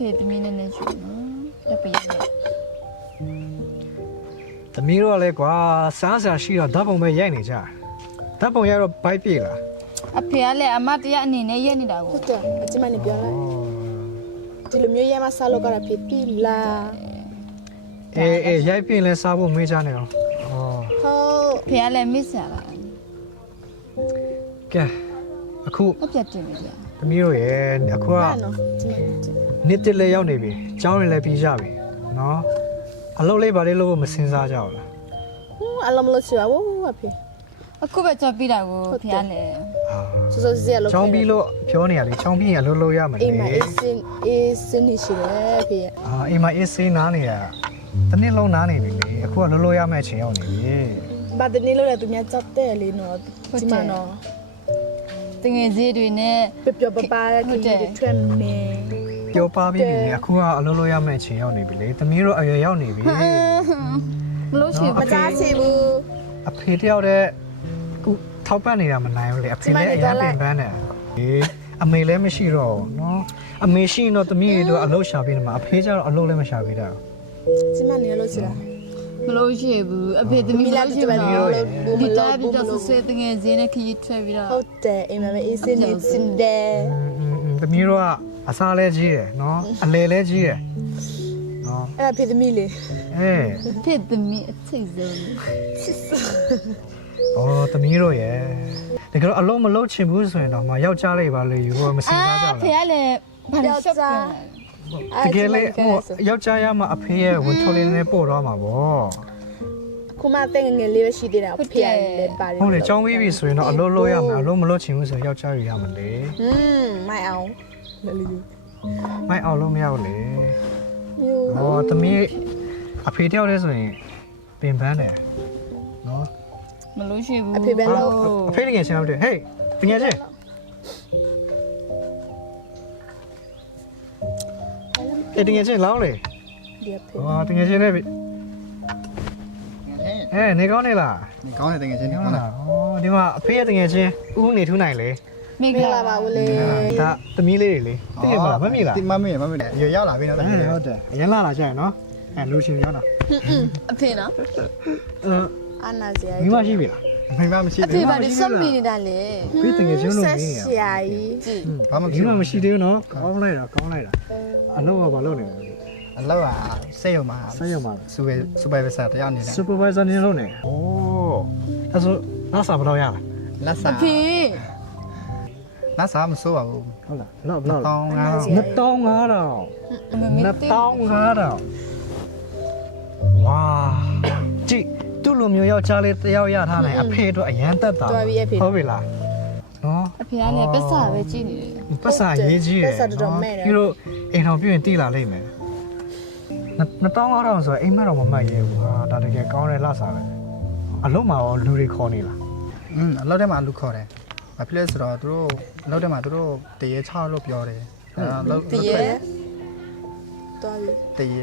ဖေသမီးနဲ့နေချင်နော်တပည့်နဲ့ သမီးတို့ကလည်းကွာစားစားရှိတော့ဓာတ်ပုံပဲရိုက်နေကြဓာတ်ပုံရိုက်တော့ဘိုက်ပြေလား အဖေကလည်းအမတရားအနေနဲ့ရက်နေတာကို ဟုတ်တယ်အကျမနဲ့ပြောလိုက်ဒီလိုမျိုးရမစားလို့ကတော့ဖြစ်ပြီလား အေးရိုက်ပြင်လဲစားဖို့မေးကြနေအောင်ဩ ဟုတ် ဖေကလည်းမစ်စားလာ ကဲအခု အပြတ်တင်နေကြ သမီးတို့ရဲ့အခုက နော်ကျမ နှစ်တစ်လေးရောက်နေပြီကျောင်းရင်လည်းပြီးကြပြီနော်အလုပ်လေးပါလေးလို့မစင်စားကြဘူးလား အလုံးမလို့ချာဝအဖေ အခုပဲကြော်ပြီးတာကိုဖေကလည်း စောစောစီရလို့ ကျောင်းပြီးလို့ပြောနေရလေကျောင်းပြီးရင်အလုပ်လုပ်ရမယ် အေးမ လေ အေးစင်းနေရှိတယ်ဖေ အိမ်မှာအေးဆေးနားနေရတစ်နှစ်လုံးနားနေပြီလေအခုကလုပ်လို့ရမယ့်အချိန်ရောက်နေပြီ ဘာတနေ့လို့လဲသူများကြောက်တယ်လေနော်ကျမနော် တငယ်ချင်းတွေနဲ့ ပျော်ပပါတဲ့ခရီးတွေထွက်နေ ပြောပါပြီလေအခုကအလုပ်လုပ်ရမယ့်အချိန်ရောက်နေပြီလေသမီးတို့အရွယ်ရောက်နေပြီ မလို့ရှိ မကြားချင်ဘူး အဖေတယောက်တည်းအခုထောက်ပံ့နေတာမနိုင်ဘူးလေအဖေလည်းအရင်ပြင်ပန်းတယ်အမေလည်းမရှိတော့ဘူးနော်အမေရှိရင်တော့သမီးတွေတော့အလုပ်ရှာပေးနေမှာအဖေကျတော့အလုပ်လည်းမရှာပေးတာ ကျမနေလို့ချင်လား မလို့ရှိဘူးအဖေသမီးလို့ရှိဘူးဒီတိုင်းပြတော့ဆွေးတငယ်ချင်းနဲ့ခရီးထွက်ပြီးတော့ ဟုတ်တယ်အိမ်မှာအေးစင်းနေစင်တယ် သမီးတို့ကအစားလဲကြီးတယ်နော်အလဲလဲကြီးတယ်နော် အဲ့ဒါဖေသမီးလေ အေး ဖေသမီးအချိတ်ဆုံး အော်သမီးတို့ရဲ့တကယ်တော့အလုံးမလုံးချင်ဘူးဆိုရင်တော့မယောက်ျားလေးပါလေယူတော့မစင်စားကြဘူး ဖေကလည်းဘာလို့ရှော့ပြန်လဲ တကယ်လေဟိုယောက်ျားရမှအဖေရဲ့ဝင်ထုတ်လေးနဲ့ပို့တော့မှာပေါ့ ခုမှတဲ့ငယ်လေးပဲရှိသေးတာဖေလည်းပါတယ် ဟုတ်လေចောင်းပြီးပြီဆိုရင်တော့အလုံးလို့ရမယ်အလုံးမလို့ချင်ဘူးဆိုရင်ယောက်ျားယူရမှာလေ မိုက်အောင်လေလေ မိုက်အောင်လို့မရဘူးလေ မျိုး ဟောသမီးအဖေတယောက်တည်းဆိုရင်ပင်ပန်းတယ်နော် မလို့ရှိဘူး အဖေပဲလို့ အဖေတကယ်ချင်းဟုတ်တယ်ဟေးပညာချင်းတကယ်ချင်းလောင်းလေ ဒီအဖေ ဟောတကယ်ချင်းလည်းနေကောင်းနေလား 你刚才等个先， ဟုတ်လားဟောဒီမှာအဖေရဲ့တကယ်ချင်းဦးနေထူးနိုင်လေ မိ မ က င်္ဂ လာ လာပါဦးလေ ဒါသမီးလေးတွေလေသိရမလားမမြင်လား 妈咪，又要哪边了？ ဟုတ်တယ်အရင်လာလာကြရင်နော်လူရှင်ရောက်တာ အဖေနော် အာနာဇာ မိမရှိပြီလား 没妈咪去 အဖေဘာလို့စော့မိနေတာလဲ ဖေးတကယ်ချင်းလို့ ဆက် နေရ ရှာကြီး ကြည့် 妈妈 ဒီမှာမရှိသေးဘူးနော်ကောင်းလိုက်တာကောင်းလိုက်တာအလုံးကဘာလုပ်နေလဲ 老啊，谁有嘛？ ဆက်ရောက်ပါလား 苏北不是这样的 supervisor နေလို့နေဩအဲ့ဆိုနောက်စားဘယ်တော့ရလား 那 အ 啥 ဖေ 那啥没说啊？ ဟုတ်လားဘယ်တော့当啊， 2500 မမေတေး 2500ဝါကြည့်သူ့လိုမျိုးယောက်ျားလေးတယောက်ရထားနိုင်အဖေတို့အရန်တက်တာဟုတ်ပြီလားနော် အဖေကလည်းပက်စာပဲကြည့်နေတယ် ပတ်စာရေးကြီးတယ်ပြီးတော့အိမ်ထောင်ပြရင်တိလာလိမ့်မယ်2500ဆိုရင်အိမ်မက်တော့မမှတ်ရဲဘူးဟာဒါတကယ်ကောင်းတယ်လှစားတယ်အလုံးမှာရောလူတွေခေါ်နေလား 老点嘛路考的，啊，譬如说都老点嘛都第一场路标的，老 တရေတော်ပြီ 第一，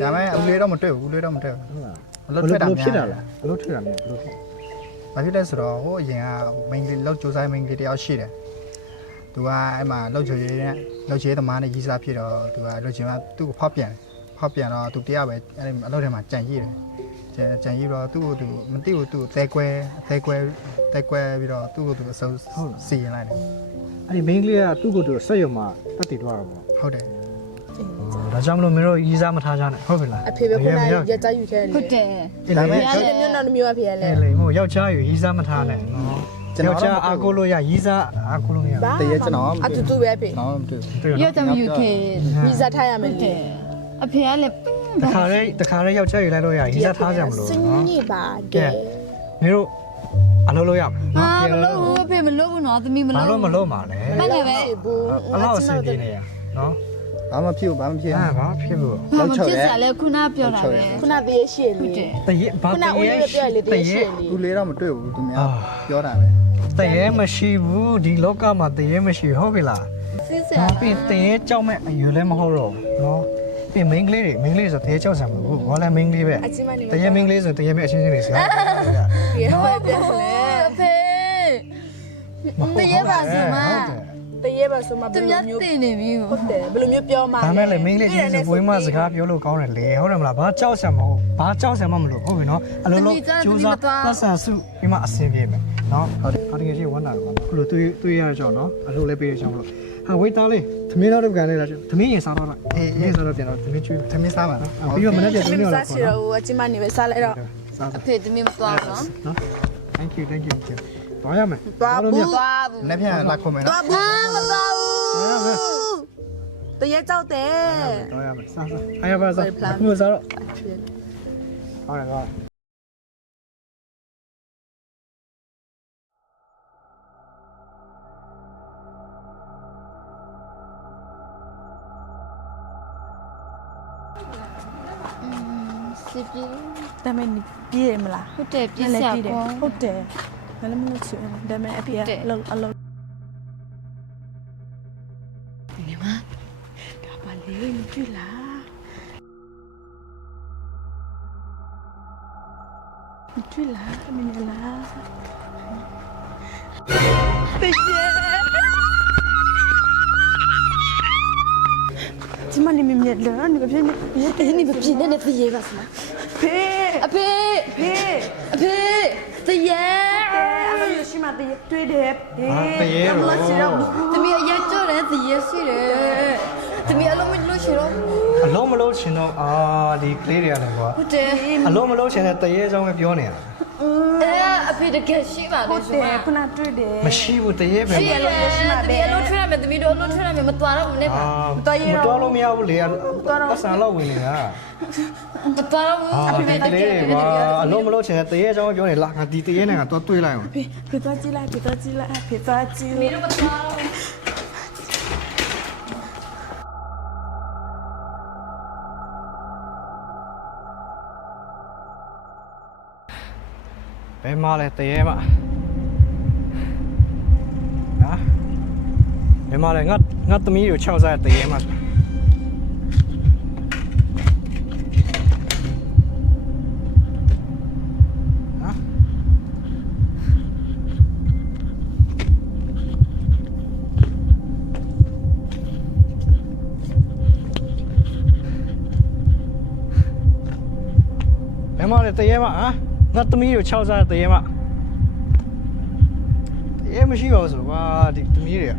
但係烏လေးတော့မတွေ့ဘူး烏လေးတော့မတွေ့ဘူး ဟုတ်လား အလုပ်ထွက်တာ ဖြစ်တာလားအလုပ်ထွက်တာမျိုးဘယ်လိုဖြစ် ။ဘာဖြစ်လဲဆိုတော့ဟိုအရင်ကမိန်းကလေးလောက်ကြိုးစားမိန်းကလေးတယောက်ရှိတယ်။သူကအဲ့မှာလောက်ချွေနဲ့လောက်ချေသမားနဲ့ရီးစားဖြစ်တော့သူကလောက်ချင်ကသူ့ကိုဖောက်ပြန်တော့သူတရားပဲအဲ့အလုပ်ထဲမှာကြံရည်တယ်။ကြံရည်တော့သူ့ကိုသူမသိဘူးသူသဲကွဲပြီးတော့သူ့ကိုသူအစုံစီရင်လိုက်တယ် အဲ့ဒီမင်းကလေးကသူ့ကိုယ်သူဆက်ရုံမှာတက်တည်သွားတာပေါ့ ။ဟုတ်တယ် ဒါကြောင့်မလို့မင်းတို့ရီးစားမထားကြနဲ့ဟုတ်ပြီလား အဖေပဲခုနရကြယူခဲ့လေ ဟုတ်တယ် ဒီလိုမျိုး ဒီမျိုးနောက်မျိုးအဖေလဲ အဲ့လေမို့ယောက်ျားယူရီးစားမထားနဲ့နော်ယောက်ျားအားကိုလို့ရရီးစားအားကိုလို့မရ ။တရေကျွန်တော် အတူတူပဲဖေ ကျွန်တော်မတွေ့ဘူး တွေ့ ရ နော် တမယူခေ ဗီဇာထားရမယ် ဟုတ်တယ်အဖေကလည်း တခါလေးယောက်ျားယူလိုက်လို့ရရီးစားထားကြမလို့ စင်း နော် ကြီးပါ ကဲ တဲ့ မင်းတို့အလုပ်လုပ်ရမယ် ဟာမလို့ဘူးအဖေမလို့ဘူးနော်သမီးမ ဘာ လို့ လို့မလုပ်မှာလဲ မှန်တယ်ပဲ ဘူး အလောက်အဆင်ပြေနေရနော် ဘာမှဖြစ်ဘူးဘာမှဖြစ် အာဘာဖြစ်လို့ ဘာမှဖြစ်စားလဲခုနပြောတာပဲ ခုနတရေရှိလေ တရေဘာ ခုနဦးလေးပြောလေတရေရှိလေ သူလေးတော့မတွေ့ဘူးသူများပြောတာပဲ တရေမရှိဘူးဒီလောကမှာတရေမရှိဟုတ်ပြီလား စစ်စ ။ ရာ ပြီးတရေကြောက်မဲ့အယူလည်းမဟုတ်တော့နော်။ပြီးမိန်းကလေးဆိုတရေကြောက်ဆံမလို့ဘာလဲမိန်းကလေးပဲ အချင်းမနေ ။တရေမိန်းကလေးဆိုတရေမဲ့အချင်းချင်းနေစရာ ရေဟောပြလဲ အဖေတရေပါစမ တရေပါဆိုမှဘ သူ ယ် များ လိုမျိုး တင်နေပြီ ဟုတ်တယ်ဘယ်လိုမျိုးပြောမှ ဒါမဲ့လေမိန်းကလေးချင်းဆိုဘွေးမစကားပြောလို့ကောင်းတယ်လေဟုတ်တယ်မလားဘာကြောက်ဆံမဟုတ်ဘာကြောက်ဆံမမလို့ဟုတ်ပြီနော်အလိုလိုကျိုးစားပတ်ဆံစုပြီးမှအဆင်ပြေမယ်နော်ဟုတ်တယ်အတကယ်ရှိဝမ်းတာတော့ခုလိုတွေးရကြတော့နော်အလိုလည်းပေးရချောင်းလို့ဟာဝေးသားလေးသမင်းတော့ကန်လေးလားသမင်းရင်စားတော့လားအေးစားတော့ပြန်တော့သမင်းကျွေး သမင်းစားပါနော် ပြီးတော့မနေ့ကသွင်းနေတော့ စားချင်တော့အချင်းမနေပဲစားလိုက်တော့ စား အဖေသမီးမသွားဘူးနော် နော် thank you သွားရမယ် သွားဘူး သွားဘူး လက်ပြန်လာခုံမယ်နော် သွားဘူးမသွားဘူးတရေကြောက်တယ် သွားရမယ်စားအားရပါစားအခုစားတော့ဟုတ်တယ်ကော စစ်ပြေ ဒါမဲ့ပြေးရမလား ဟုတ်တယ်ပြစ်စရာကော ဟုတ်တယ်ငါလည်းမလို့ချင်ဒါမဲ့အဖေကအလုံးဒါပါလေမကြည့်လားမကြည့်လားမင်းလားတရေကျမနေမြင်လားနေမဖြစ်နေမဖြစ်နေတရေပါစမဖေ အဖေ ဖေ အဖေတရေ အမရရှိမတရေတွေ့တယ်ဟေး တရေရော သမီးအရက်ကြော်တယ်တရေရှိတယ်သမီးအလုံးမလို့ရှိတော့ အလုံးမလုံးချင်တော့ဒီကလေးတွေရတယ်ကွာ ဟုတ်တယ် အလုံးမလုံးချင်တဲ့တရေကြောင်းပဲပြောနေတာ အဖေတကယ်ရှိပါ ဟု လေ တ် ဆို တယ် မှ ခုနတွေ့တယ် မရှိဘူးတရေပဲ ရှိတယ်သမီးအလုံးထွေးရမယ်သမီးတို့အလုံးထွေးရမယ်မတော်တော့ဘူးနဲ့ပါ မတော်လို့မရဘူးလေပတ်စံတော့ဝင်နေတာ မတော်တော့ဘူး အဖေတရေကွာအလုံးမလုံးချင်တဲ့တရေကြောင်းပဲပြောနေလားငါဒီတရေနဲ့ငါတော့တွေးလိုက်အောင် ဖေဖေသွားကြည့်လိုက်ဖေသွားကြည့်လိုက်ဖေသွားကြည့် သမီး လိုက် တို့မတော်တော့ဘူး ဘယ်မှာလဲတရေမဟာဘယ်မှာလဲငါသမီးကို6စားတရေမဟာဘယ်မှာလဲတရေမဟာငါသမီးကို6စားတရေမတရေမရှိပါဘူးဆိုကွာဒီသမီးတွေက